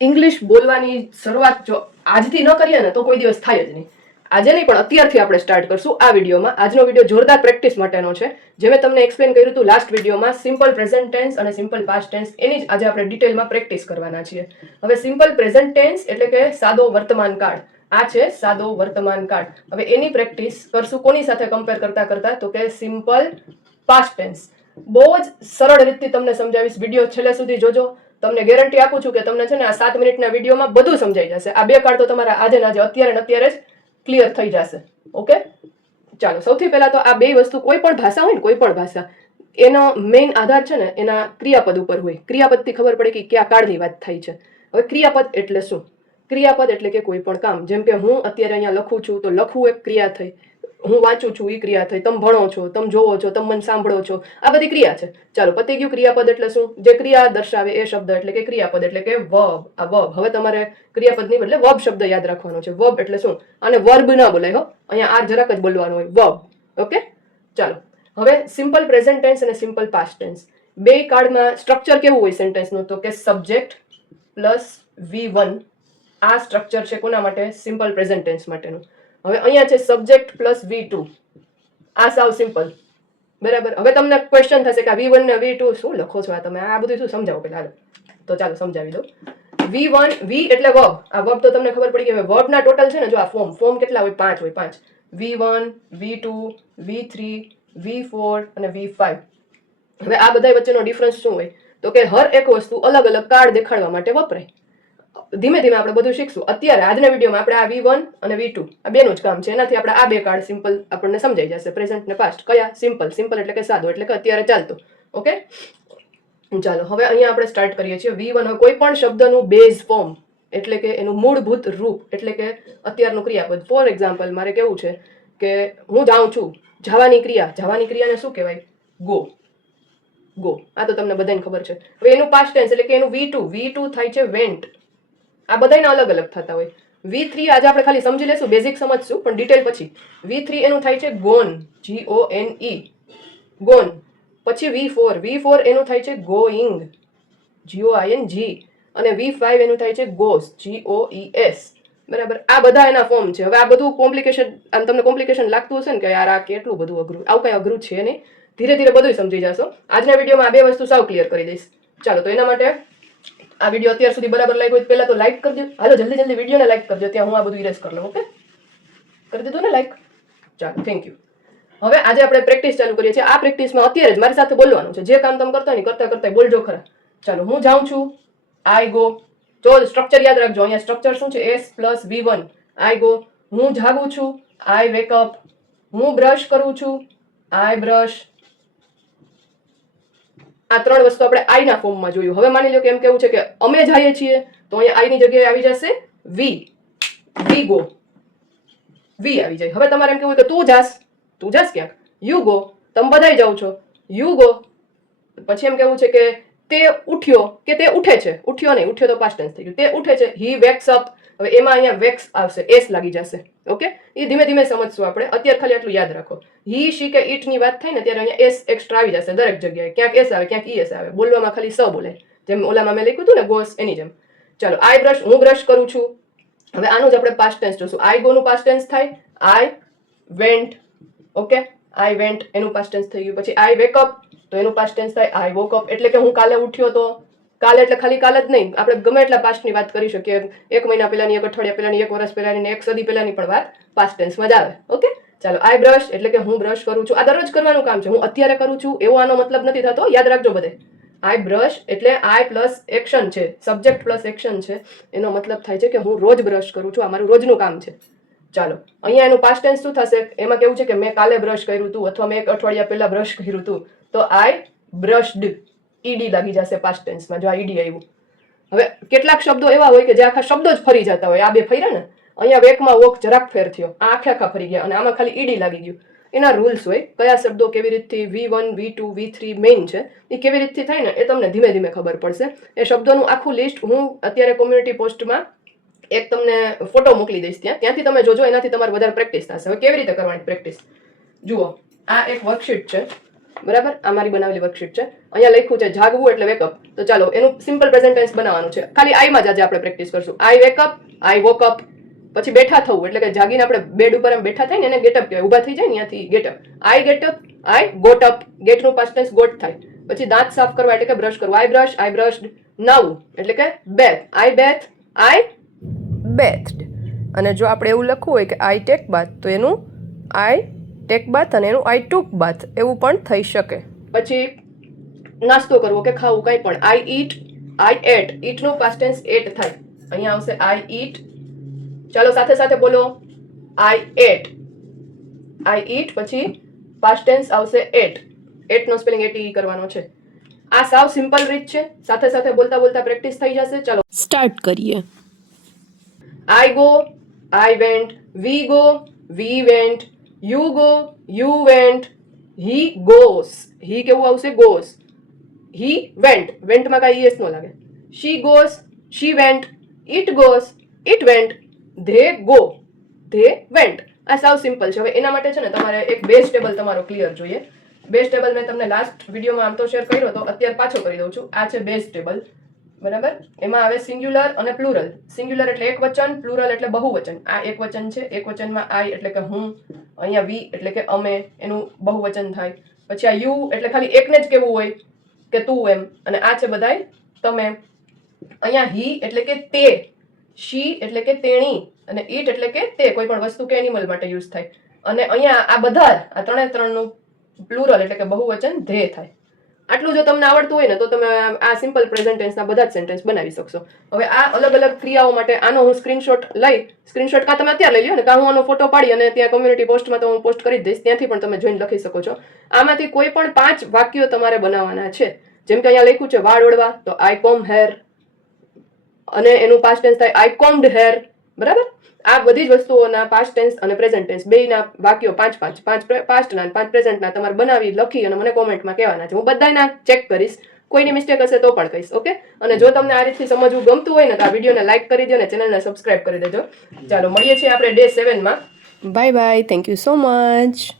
English બોલવાની શરૂઆત જો આજથી ન કરીએ ને તો કોઈ દિવસ થાય જ નહીં. આજે નહીં પણ અત્યારથી આપણે સ્ટાર્ટ કરશું આ વિડીયોમાં. આજનો વિડીયો જોરદાર પ્રેક્ટિસ માટેનો છે. જે મેં તમને એક્સપ્લેન કર્યું હતું લાસ્ટ વિડીયોમાં, સિમ્પલ પ્રેઝન્ટ ટેન્સ અને સિમ્પલ પાસ્ટ ટેન્સ, એની જ આજે આપણે ડિટેલમાં પ્રેક્ટિસ કરવાના છીએ. હવે સિમ્પલ પ્રેઝન્ટ ટેન્સ એટલે કે સાદો વર્તમાન કાળ. આ છે સાદો વર્તમાન કાળ. હવે એની પ્રેક્ટિસ કરશું કોની સાથે કમ્પેર કરતા કરતા, તો કે સિમ્પલ પાસ્ટ ટેન્સ. બહુ જ સરળ રીતથી તમને સમજાવીશ. વિડીયો છેલ્લે સુધી જોજો. તમને ગેરંટી આપું છું કે તમને છે ને આ 7 મિનિટના વિડીયોમાં બધું સમજાઈ જશે. આ બે કાળ તો તમારા આજે ને આજે અત્યારે જ ક્લિયર થઈ જશે. ઓકે, ચાલો. સૌથી પહેલા તો આ બે વસ્તુ, કોઈ પણ ભાષા હોય ને, કોઈ પણ ભાષા, એનો મેઇન આધાર છે ને એના ક્રિયાપદ ઉપર હોય. ક્રિયાપદથી ખબર પડે કે કયા કાળની વાત થાય છે. હવે ક્રિયાપદ એટલે શું? ક્રિયાપદ એટલે કે કોઈ પણ કામ. જેમ કે હું અત્યારે અહીંયા લખું છું તો લખવું એક ક્રિયા થઈ. હું વાંચું છું એ ક્રિયા થઈ. તમે ભણો છો, તમે જોવો છો, તમે મને સાંભળો છો, આ બધી ક્રિયા છે. ચાલો, પતી ગયું. ક્રિયાપદ એટલે શું? જે ક્રિયા દર્શાવે એ શબ્દ એટલે કે ક્રિયાપદ એટલે કે વર્બ. આ વર્બ. હવે તમારે ક્રિયાપદની બદલે વર્બ શબ્દ યાદ રાખવાનો છે. વર્બ એટલે શું? અને વર્બ ના બોલાય હો, અહીંયા આ જરાક જ બોલવાનું હોય, વર્બ. ઓકે, ચાલો. હવે સિમ્પલ પ્રેઝન્ટ ટેન્સ અને સિમ્પલ પાસ્ટ ટેન્સ, બે કાળમાં સ્ટ્રક્ચર કેવું હોય સેન્ટેન્સનું? તો કે સબ્જેક્ટ પ્લસ V1. આ સ્ટ્રક્ચર છે કોના માટે? સિમ્પલ પ્રેઝન્ટ ટેન્સ માટેનું. હવે અહીંયા છે સબ્જેક્ટ પ્લસ V2. આ સાવ સિમ્પલ, બરાબર. હવે તમને ક્વેશ્ચન થશે કે V1 ને V2 શું લખો છો આ તમે? આ બધું શું સમજાવો પેલા? તો ચાલો સમજાવી દઉં. V1, V એટલે વર્બ. આ વર્બ તો તમને ખબર પડી ગઈ. વર્બના ટોટલ છે ને, જો આ ફોર્મ કેટલા હોય? 5 હોય. 5. V1, V2, V3, V4 અને V5. હવે આ બધા વચ્ચેનો ડિફરન્સ શું હોય? તો કે હર એક વસ્તુ અલગ અલગ કાર્ડ દેખાડવા માટે વપરાય. ધીમે ધીમે આપણે બધું શીખશું. અત્યારે આજના વિડીયોમાં આપણે આ V1 અને V2 આ બેનું જ કામ છે. એનાથી આપણે આ બે કાર્ડ સિમ્પલ આપણને સમજાઈ જશે. પ્રેઝન્ટ ને પાસ્ટ કયા? સિમ્પલ. સિમ્પલ એટલે કે સાદો, એટલે કે અત્યારે ચાલતો. ઓકે, ચાલો. હવે અહીંયા આપણે સ્ટાર્ટ કરીએ છીએ. V1, કોઈ પણ શબ્દનું બેઝ ફોર્મ એટલે કે એનું મૂળભૂત રૂપ એટલે કે અત્યારનું ક્રિયાપદ. ફોર એક્ઝામ્પલ, મારે કેવું છે કે હું જાઉં છું. જવાની ક્રિયા, જવાની ક્રિયાને શું કહેવાય? ગો. ગો. આ તો તમને બધાને ખબર છે. હવે એનું પાસ્ટ ટેન્સ એટલે કે એનું V2. V2 થાય છે વેન્ટ. આ બધાના અલગ અલગ થતા હોય. V3 આજે આપણે ખાલી સમજી લેશું, બેઝિક સમજશું, પણ ડિટેલ પછી. V3 એનું થાય છે ગોન. GONE. ગોન. પછી V4. V4 એનું થાય છે ગોઈંગ. GOING. અને V5 એનું થાય છે ગોસ. GOES. બરાબર. આ બધા એના ફોર્મ છે. હવે આ બધું કોમ્પ્લિકેશન, આમ તમને કોમ્પ્લિકેશન લાગતું હશે ને કે યાર આ કેટલું બધું અઘરું. આવું કઈ અઘરું છે નહીં. ધીરે ધીરે બધું સમજી જશો. આજના વિડીયોમાં આ બે વસ્તુ સાવ ક્લિયર કરી દઈશ. ચાલો, તો એના માટે આ વિડીયો અત્યાર સુધી બરાબર લાગ્યો હોય પહેલા તો લાઈક કરજો. હાલો જલ્દી જલ્દી વિડીયોને લાઈક કરજો. ત્યાં હું આ બધું ઇરેઝ કરી લઉં. ઓકે, કરી દીધું ને લાઈક? ચાલો, થેન્ક યુ. હવે આજે આપણે પ્રેક્ટિસ ચાલુ કરીએ છીએ. આ પ્રેક્ટિસમાં અત્યારે જ મારી સાથે બોલવાનું છે. જે કામ તમે કરતા હોય ને કરતા કરતા બોલજો ખરા. ચાલો, હું જાઉં છું. I go. જો સ્ટ્રક્ચર યાદ રાખજો. અહીંયા સ્ટ્રક્ચર શું છે? S plus V1. I go. હું જાગું છું. આઈ વેક અપ. હું બ્રશ કરું છું. આઈ બ્રશ. આ ત્રણ વસ્તુ આપણે આઈ ના ફોર્મમાં જોયું. હવે માની લો કે એમ કેવું છે કે અમે જઈએ છીએ, તો અહીંયા આઈ ની જગ્યાએ આવી જશે વી. We go. વી આવી જાય. હવે તમારે એમ કેવું કે તું જાસ. તું જાસ ક્યાંક? You go. તમે બધાય જાઓ છો. You go. પછી એમ કેવું છે કે તે ઉઠ્યો કે તે ઉઠે છે. ઉઠ્યો નહીં, ઉઠ્યો તો પાસ્ટ ટેન્સ થઈ ગયું. તે ઉઠે છે. હી વેક્સ અપ. હવે એમાં અહીંયા વેક્સ આવશે, એસ લાગી જશે. ઓકે, એ ધીમે ધીમે સમજશું આપણે. અત્યારે ખાલી આટલું યાદ રાખો. હી, શી કે ઈટ ની વાત થાય ને ત્યારે અહીંયા એસ એક્સ્ટ્રા આવી જશે દરેક જગ્યાએ. ક્યાંક એસ આવે, ક્યાંક ઈએસ આવે. બોલવામાં ખાલી સ બોલે, જેમ ઓલામાં મેં લખ્યું હતું ને ગોસ, એની જેમ. ચાલો, આઈ બ્રશ. હું બ્રશ કરું છું. હવે આનું જ આપણે પાસ્ટ ટેન્સ જોશું. આઈ ગો નું પાસ્ટ ટેન્સ થાય I went. Okay, I went એનું પાસ્ટ ટેન્સ થઈ ગયું. પછી આઈ વેક અપ, તો એનું પાસ્ટ ટેન્સ થાય આઈ વોક અપ. એટલે કે હું કાલે ઉઠ્યો તો. કાલે એટલે ખાલી કાલે જ નહીં, આપણે ગમે એટલા પાસ્ટની વાત કરી શકીએ. 1 મહિના પહેલાની, 1 અઠવાડિયા પહેલાની, 1 વર્ષ પહેલાની, 1 સદી પહેલાની પણ વાત પાસ્ટ ટેન્સમાં જ આવે. ઓકે, ચાલો. આઈ બ્રશ એટલે કે હું બ્રશ કરું છું. આ દરરોજ કરવાનું કામ છે. હું અત્યારે કરું છું એવો આનો મતલબ નથી થતો. યાદ રાખજો બધે. આઈ બ્રશ એટલે આઈ પ્લસ એક્શન છે, સબ્જેક્ટ પ્લસ એક્શન છે. એનો મતલબ થાય છે કે હું રોજ બ્રશ કરું છું. આ મારું રોજનું કામ છે. ચાલો, અહીંયા એનું પાસ્ટ ટેન્સ શું થશે? એમાં કેવું છે કે મેં કાલે બ્રશ કર્યું હતું, અથવા મેં 1 અઠવાડિયા પહેલા બ્રશ કર્યું હતું. તો આઈ બ્રશ્ડ. ઈડી લાગી જશે પાસ્ટ ટેન્સમાં. જો આ ઈડી આવ્યું. હવે કેટલાક શબ્દો એવા હોય કે જે આખા શબ્દો જ ફરી જતા હોય. આ બે ફર્યા ને, અહીંયા વેકમાં વોક જરાક ફેર થયો, આ આખે આખા ફરી ગયા, અને આમાં ખાલી ઈડી લાગી ગયું. એના રૂલ્સ હોય. કયા શબ્દો કેવી રીતથી V1, V2, V3 મેઇન છે, એ કેવી રીતથી થાય ને એ તમને ધીમે ધીમે ખબર પડશે. એ શબ્દોનું આખું લિસ્ટ હું અત્યારે કોમ્યુનિટી પોસ્ટમાં એક તમને ફોટો મોકલી દઈશ. ત્યાંથી તમે જોજો. એનાથી તમારે વધારે પ્રેક્ટિસ થશે. હવે કેવી રીતે કરવાની પ્રેક્ટિસ જુઓ. આ એક વર્કશીટ છે. બરાબર, આ મારી બનાવેલી વર્કશીટ છે. અહીંયા લખ્યું છે જાગવું એટલે વેકઅપ. તો ચાલો એનું સિમ્પલ પ્રેઝન્ટ ટેન્સ બનાવવાનું છે. ખાલી આઈમાં જ આજે આપણે પ્રેક્ટિસ કરશું. આઈ વેકઅપ, આઈ વોક અપ. પછી બેઠા થવું એટલે કે જાગીને આપણે બેડ ઉપર એમ બેઠા થાય ને એને ગેટઅપ કહેવાય. ઊભા થઈ જાય ને ત્યાંથી get up. I get up, I got up. ગેટનું પાસ્ટ ટેન્સ ગોટ થાય. પછી દાંત સાફ કરવા એટલે કે બ્રશ કરવું. I brush, I brushed. નાવું એટલે કે બેથ. આઈ બેથ, આઈ બેથડ. અને જો આપણે એવું લખવું હોય કે આઈ ટેક બાથ તો એનું આઈ ટેક બાથ અને એનું આઈ ટુક બાથ એવું પણ થઈ શકે. પછી નાસ્તો કરવો કે ખાવું કંઈ પણ. આઈ ઈટ, આઈ એટ. ઈટનું પાસ્ટ ટેન્સ એટ થાય. અહીંયા આવશે આઈ ઈટ. ચાલો સાથે સાથે બોલો આઈ એટ. આઈ ઈટ પછી પાસ્ટ ટેન્સ આવશે એટ. એટનો સ્પેલિંગ એટી કરવાનો છે. આ સાવ સિમ્પલ રીત છે. સાથે સાથે બોલતા બોલતા પ્રેક્ટિસ થઈ જશે. ચાલો સ્ટાર્ટ કરીએ. I go, I went, we go, we went, you go, you went, he goes. He કેવું આવશે? goes. He went. went માં કાંઈ es નો લાગે. She goes, she went, it goes, it went, they go, they went. આ સાવ simple છે. હવે એના માટે છે ને તમારે એક બેઝ ટેબલ તમારો ક્લિયર જોઈએ. બેઝ ટેબલ મેં તમને લાસ્ટ વિડીયોમાં આમ તો શેર કર્યો હતો, અત્યારે પાછો કરી દઉં છું. આ છે બેઝ ટેબલ. બરાબર, એમાં આવે સિંગ્યુલર અને પ્લુરલ. સિંગ્યુલર એટલે એક વચન, પ્લુરલ એટલે બહુવચન. આ એક વચન છે. એક વચનમાં આઈ એટલે કે હું, અહીંયા વી એટલે કે અમે, એનું બહુવચન થાય. પછી આ યુ એટલે ખાલી એકને જ કેવું હોય કે તું એમ, અને આ છે બધાય તમે. અહીંયા હી એટલે કે તે, શી એટલે કે તેણી, અને ઈટ એટલે કે તે કોઈ પણ વસ્તુ કે એનિમલ માટે યુઝ થાય. અને અહીંયા આ બધા આ ત્રણે ત્રણનું પ્લુરલ એટલે કે બહુવચન ધે થાય. આટલું જો તમને આવડતું હોય ને તો તમે આ સિમ્પલ પ્રેઝન્ટ ટેન્સના બધા જ સેન્ટેન્સ બનાવી શકશો. હવે આ અલગ અલગ ક્રિયાઓ માટે આનો હું સ્ક્રીનશોટ કાં તમે અત્યારે લઈ લો ને કાં હું આનો ફોટો પાડી અને ત્યાં કમ્યુનિટી પોસ્ટમાં તો હું પોસ્ટ કરી જ દઈશ. ત્યાંથી પણ તમે જોઈને લખી શકો છો. આમાંથી કોઈ પણ 5 વાક્યો તમારે બનાવવાના છે. જેમ કે અહીંયા લખ્યું છે વાળ ઓળવા, તો આઈ કોમ હેર, અને એનું પાસ્ટ ટેન્સ થાય આઈ કોમ્ડ હેર. બરાબર, આ બધી જ વસ્તુઓના પાસ્ટ ટેન્સ અને પ્રેઝન્ટ ટેન્સ બેયના વાક્યો 5 પાસ્ટના 5 પ્રેઝન્ટના તમારે બનાવી લખી અને મને કોમેન્ટમાં કહેવાના છે. હું બધાના ચેક કરીશ. કોઈની મિસ્ટેક હશે તો પણ કહીશ. ઓકે, અને જો તમને આ રીતથી સમજવું ગમતું હોય ને તો આ વિડીયોને લાઈક કરી દો અને ચેનલને સબસ્ક્રાઇબ કરી દેજો. ચાલો મળીએ છીએ આપણે ડે 7 માં. Bye bye. Thank you so much.